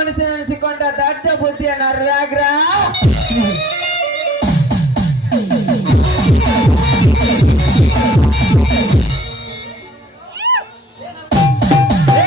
ಇಟ್ಕೊಂಡ ದಡ್ಡ ಬುದ್ಧಿಯ ನರ್ವ್ಯಾಗ್ರ ಏ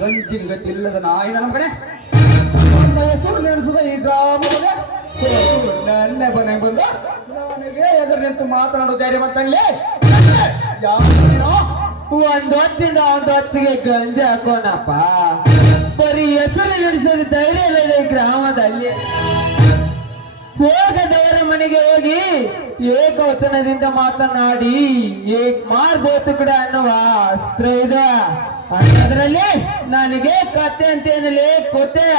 ಗಂಜಿನ ಗತಿಲ್ಲದ ನಾಯಿ ನನ್ನ ಮಗನೇ. ನನ್ನ ಹೆಸರು ನೆನೆಸುದ ಈ ಗ್ರಾಮದ ನನ್ನ ಬನೆ ಬಂದು ನನಗೆ ಎದುರು ನಿಂತು ಮಾತನಾಡೋ ಧೈರ್ಯ ಮತ್ತಲ್ಲಿ ಒಂದು ಹೊತ್ತಿಂದ ಒಂದು ಹೊತ್ತಿಗೆ ಗಂಜಿ ಹಾಕೋಣಪ್ಪ. ಬರೀ ಹೆಸರು ನಡೆಸೋದು ಧೈರ್ಯ ಇಲ್ಲ ಗ್ರಾಮದಲ್ಲಿ. ಹೋಗ ದೇವರ ಮನೆಗೆ ಹೋಗಿ ಏಕವಚನದಿಂದ ಮಾತನಾಡಿ, ಏಕ್ ಮಾರ್ಬೋತು ಕೂಡ ಅನ್ನುವ ಅಸ್ತ್ರ ಇದೆ. ಅದರಲ್ಲಿ ನನಗೆ ಕತ್ತೆ ಅಂತೇನಲೇ ಕೊತ್ತೆ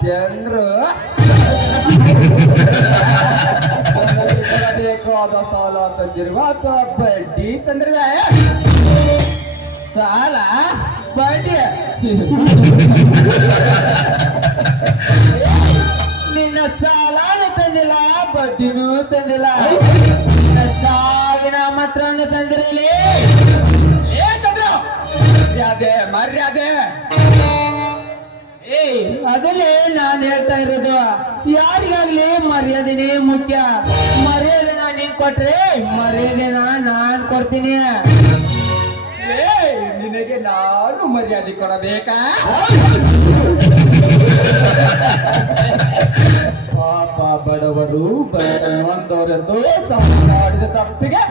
ಚಂದ್ರ. ಬೇಕಾದ ಸಾಲ ತಂದಿರುವ ಅಥವಾ ಬಡ್ಡಿ ತಂದಿರುವ. ಸಾಲ ಬಡ್ಡಿ. ನಿನ್ನ ಸಾಲನು ತಂದಿಲ್ಲ, ಬಡ್ಡಿನೂ ತಂದಿಲ್ಲ. ನಿನ್ನ ಸಾವಿನ ಮಾತ್ರವನ್ನು ತಂದಿರಲಿ. ಏ ಚಂದ್ರ, ಮರ್ಯಾದೆ ಮರ್ಯಾದೆ. ಏಯ್ ಅದಲ್ಲೇ ನಾನು ಹೇಳ್ತಾ ಇರೋದು. ಯಾರಿಗಾಗ್ಲಿ ಮರ್ಯಾದೆನೇ ಮುಖ್ಯ. ಮರ್ಯಾದೆ ನಾನ್ ನೀನ್ ಕೊಟ್ರೆ ಮರ್ಯಾದೆನ ನಾನ್ ಕೊಡ್ತೀನಿ. ಏ ನಿನಗೆ ನಾನು ಮರ್ಯಾದೆ ಕೊಡಬೇಕಾ? ಪಾಪ ಬಡವರು ಬಡವರೆಂದು ಮಾಡಿದ ತಪ್ಪಿಗೆ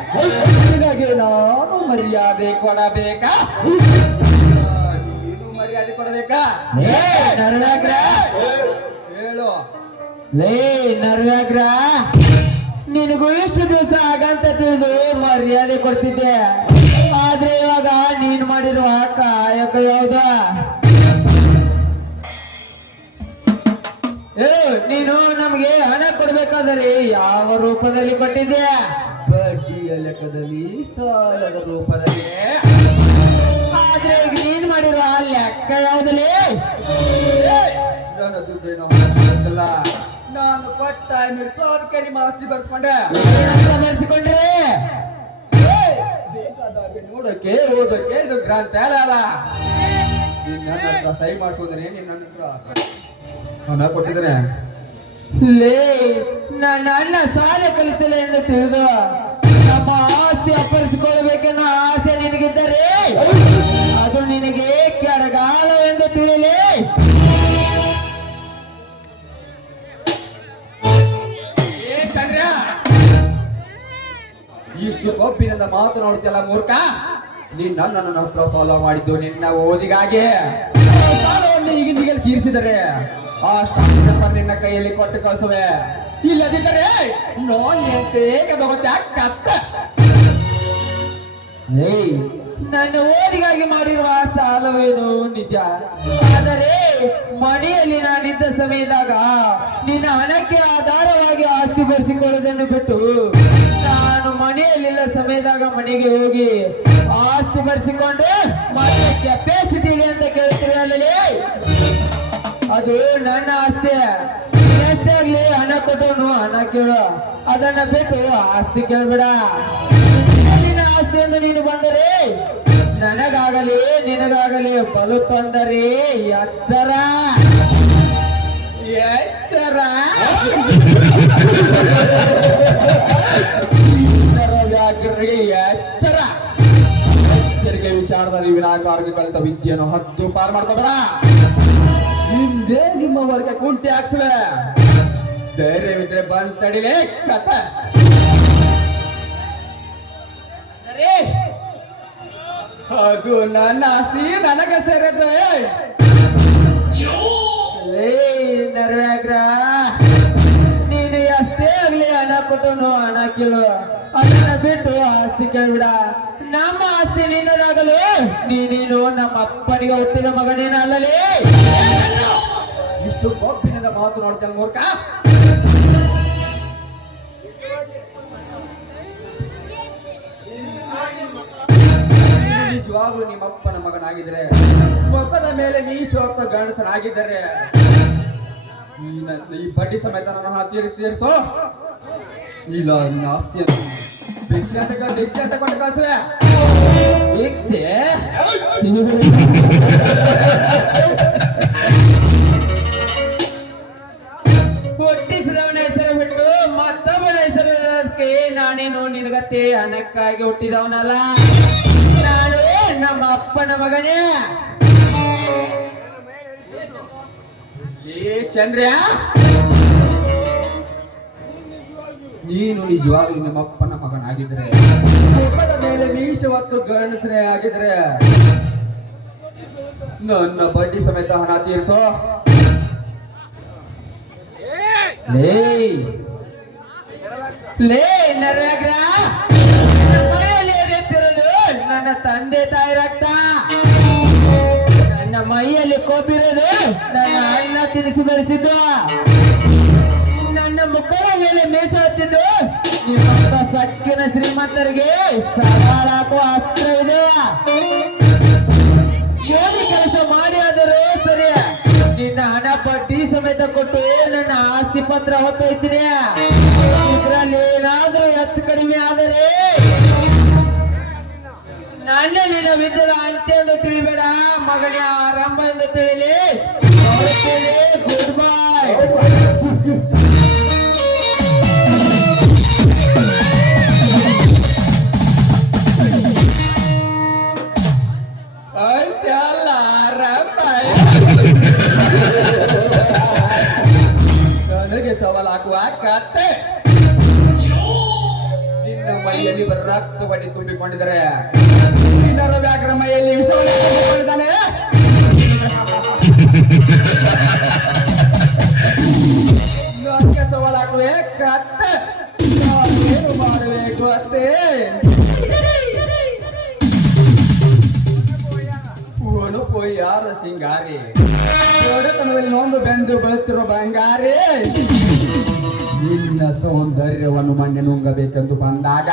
ನಿನಗೆ ನಾನು ಮರ್ಯಾದೆ ಕೊಡಬೇಕಾ? ನೀನು ಮರ್ಯಾದೆ ಕೊಡಬೇಕಾ? ಏ ಹೇಳು. ಲೇ ನರ್ವ್ಯಾಗ್ರ ನಿನಗೂ ಇಷ್ಟು ದಿವಸ ಆಗಂತ ತಿಳಿದು ಮರ್ಯಾದೆ ಕೊಡ್ತಿದ್ದೆ ಇವಾಗ ನೀನ್ ಮಾಡಿರುವ ಕಾಯಕ ಯಾವ್ದು? ಏ ನೀನು ನಮಗೆ ಹಣ ಕೊಡ್ಬೇಕಾದ್ರೆ ಯಾವ ರೂಪದಲ್ಲಿ ಕೊಟ್ಟಿದ್ದೆ? ಬಡ್ಡಿಯ ಲೆಕ್ಕದಲ್ಲಿ ಸಾಲದ ರೂಪದಲ್ಲಿ. ಆದ್ರೆ ಈಗ ನೀನ್ ಮಾಡಿರುವ ಲೆಕ್ಕ ಯಾವ್ದಲ್ಲಿ? ನನ್ನ ದುಡ್ಡೇನೋ ಹಾಕಲ್ಲ ನಾನು ಕೊಟ್ಟ ಅದಕ್ಕೆ ನಿಮ್ಮ ಆಸ್ತಿ ಬರ್ಸ್ಕೊಂಡೆ. ಬರ್ಸಿಕೊಂಡ್ರೆ! ಬೇಕಾದಾಗ ನೋಡಕ್ಕೆ, ಓದಕ್ಕೆ, ಇದು ಗ್ರಂಥಾಲಯ ಅಲ್ಲ ನೀನ್ ನನ್ನ ಸಹಿ ಮಾಡಿಸೋದ್ರೆ ನೀನ್ ನನ್ನ ಹಣ ಕೊಟ್ಟಿದ್ದೇನೆ? ಲೇ ನನ್ನ ಸಾಲ ಕಲಿತಿಲ್ಲ ಎಂದು ತಿಳಿದು ಇಷ್ಟು ಕೊಬ್ಬಿನಿಂದ ಮಾತನಾಡುತ್ತಲ್ಲ ಮೂರ್ಖ? ನೀನ್ ನನ್ನ ಹತ್ರ ಫಾಲೋ ಮಾಡಿದ್ದು ನಿನ್ನ ಓದಿಗಾಗಿ. ಸಾಲವನ್ನು ಈಗಿಂದೀಗಲೇ ತೀರಿಸಿದರೆ ಆ ಸ್ಟಾಂಪ್ ನಿನ್ನ ಕೈಯಲ್ಲಿ ಕೊಟ್ಟು ಕಳಿಸುವೆ. ಇಲ್ಲದಿದ್ದರೆ ನಾನು ಬೇಗ ಬರುತ್ತೆ ಕತ್ತ. ಏಯ್ ನನ್ನ ಓದಿಗಾಗಿ ಮಾಡಿರುವ ಸಾಲವೇನು ನಿಜ? ಆದರೆ ಮನೆಯಲ್ಲಿ ನಾನಿದ್ದ ಸಮಯದಾಗ ನಿನ್ನ ಹಣಕ್ಕೆ ಆಧಾರವಾಗಿ ಆಸ್ತಿ ಬರೆಸಿಕೊಳ್ಳುವುದನ್ನು ಬಿಟ್ಟು ಮನೆಯಲ್ಲಿಲ್ಲ ಸಮಯದಾಗ ಮನೆಗೆ ಹೋಗಿ ಆಸ್ತಿ ಬರೆಸಿಕೊಂಡು ಮತ್ತೆ ಕೆಪಾಸಿಟಿ ಇದೆ ಅಂತ ಕೇಳ್ತಿರಲಿ ಅದು ನನ್ನ ಆಸ್ತಿ. ಎಷ್ಟಾಗ್ಲಿ ಹಣ ಕೊಟ್ಟವನು ಹಣ ಕೇಳು. ಅದನ್ನ ಬಿಟ್ಟು ಆಸ್ತಿ ಕೇಳ್ಬೇಡ. ಆಸ್ತಿ ಎಂದು ನೀನು ಬಂದರೆ ನನಗಾಗಲಿ, ನಿನಗಾಗಲಿ ಬಲು ತೊಂದರೆ. ಎಚ್ಚರ. ಎಚ್ಚರ. ಸರಿ ವಿನಾಕಾರಣ ಕಲಿತ ವಿದ್ಯೆಯನ್ನು ಹತ್ತು ಪಾರು ಮಾಡ್ಕೊಬೇಡ ಹಿಂದೆ ನಿಮ್ಮ ವರ್ಗ ಕುಂಟೆ ಹಾಕ್ಸುವೆ. ಧೈರ್ಯವಿದ್ರೆ ಬಂದ್ ತಡಿಲೇ ಕಥ ಅದು ನನ್ನ ಆಸ್ತಿ, ನನಗೆ ಸೇರತ್ತೆ ನೀನು ಎಷ್ಟೇ ಆಗ್ಲಿ ಹಣ ಕೊಟ್ಟು ಹಣ ಕೇಳು. ಅದನ್ನ ಬಿಟ್ಟು ಆಸ್ತಿ ಕೇಳ್ಬಿಡ. ನಮ್ಮ ಆಸ್ತಿ ನಿನ್ನದಾಗಲು. ನೀನೇನು ನಮ್ಮ ಅಪ್ಪನಿಗೆ ಹುಟ್ಟಿದ ಮಗನೇನು ಅಲ್ಲಲೇ ಇಷ್ಟು ಕೊಪ್ಪಿನಿಂದ ಮಾತು ನೋಡ್ತೇನೆ ಮೂರ್ಖ. ನೀನು ನಿಮ್ಮ ಅಪ್ಪನ ಮಗನಾಗಿದ್ರೆ, ಮುಖದ ಮೇಲೆ ಮೀಸು ಅಂತ ಗಂಡಸನಾಗಿದ್ದರೆ ಈ ಬಡ್ಡಿ ಸಮೇತ ನನ್ನ ತೀರಿಸೋ. ಇಲ್ಲ ನಿನ್ನ ಅಂತ. ಭಿಕ್ಷೆ ಅಂತ ಭಿಕ್ಷೆ ಅಂತ ಕೊಟ್ಟು ಕಳ್ಸುವೆ ಭಿಕ್ಷೆ? ಹುಟ್ಟಿಸಿದವನ ಹೆಸರು ಬಿಟ್ಟು ಮತ್ತೊಬ್ಬನ ಹೆಸರಕ್ಕೆ ನಾನೇನು ನಿನಗತ್ತೆ ಹುಟ್ಟಿದವನಲ್ಲ? ನಾನು ನಮ್ಮ ಅಪ್ಪನ ಮಗನೇ. ಏ ಚಂದ್ರ್ಯ? ನೀನು ನಿಜವಾಗ್ಲೂ ನಿಮ್ಮಪ್ಪನ ಮಗನಾಗಿದ್ರೆ ಮುಖದ ಮೇಲೆ ಮೀಸ ಹೊತ್ತು ಗಂಡಸನೇ ಆಗಿದ್ರೆ ನನ್ನ ಬಡ್ಡಿ ಸಮೇತ ಹಣ ತೀರಿಸೋ? ಲೇ ಲೇ ನನ್ನ ತಂದೆ ತಾಯಿ ರಕ್ತ. ನನ್ನ ಮೈಯಲ್ಲಿ ಕೊಬ್ಬಿರೋದು? ನನ್ನ ಅಣ್ಣ ತಿನಿಸಿ ಬೆಳೆಸಿದ್ದು. ಶ್ರೀಮಂತರಿಗೆ ಸವಾಲ್ ಹಾಕುವ ಅಸ್ತ್ರ ಇದೆ. ಏನು ಕೆಲಸ ಮಾಡಿ ಆದರೂ ಸರಿ, ನಿನ್ನ ಹಣ ಪಟ್ಟಿ ಸಮೇತ ಕೊಟ್ಟು ನನ್ನ ಆಸ್ತಿ ಪತ್ರ ಹೊತ್ತೊಯ್ತೀನಿ. ಇದ್ರಲ್ಲಿ ಏನಾದ್ರೂ ಹೆಚ್ಚು ಕಡಿಮೆ ಆದರೆ, ನನ್ನ ನಿನ್ನ ವಿದ್ಯದ ಅಂತ್ಯ ಎಂದು ತಿಳಿಬೇಡ, ಮಗನ ಆರಂಭ ಎಂದು ತಿಳಿಲಿ. ಸವಾಲ್ ಕತ್ತೆ ನಿನ್ನ ಮೈಯಲ್ಲಿ ರಕ್ತವನ್ನಿ ತುಂಬಿಕೊಂಡಿದ್ದಾರೆ. ನಿನ್ನ ವ್ಯಾಘ್ರ ಮೈಯಲ್ಲಿ ವಿಷವನ್ನು ಸವಾಲ್ ಹಾಕುವೆ ಕತ್ತೆ ಮಾಡಬೇಕು ಅಷ್ಟೇ ಉಣುಪು ಯಾರ ಸಿಂಗಾರಿ? ಒಡೆತನದಲ್ಲಿ ನೊಂದು ಬೆಂದು ಬೆಳುತ್ತಿರುವ ಬಂಗಾರಿ ನಿನ್ನ ಸೌಂದರ್ಯವನ್ನು ಮಣ್ಣೆ ನುಂಗಬೇಕೆಂದು ಬಂದಾಗ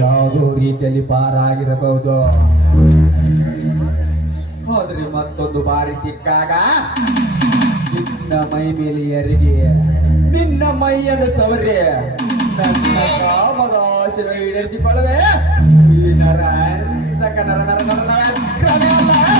ಯಾವುದೋ ರೀತಿಯಲ್ಲಿ ಪಾರಾಗಿರಬಹುದು ಹೋದ್ರೆ ಮತ್ತೊಂದು ಬಾರಿ ಸಿಕ್ಕಾಗ ನಿನ್ನ ಮೈ ಮೇಲೆ ಎರಗಿ ನಿನ್ನ ಮೈಯನ್ನು ಸವರಿ ನನ್ನ ಕಾಮದ ಈಡೇರಿಸಿಕೊಳ್ಳುವೆ ಈ ನರ ನರ ನರ ನರ ನರ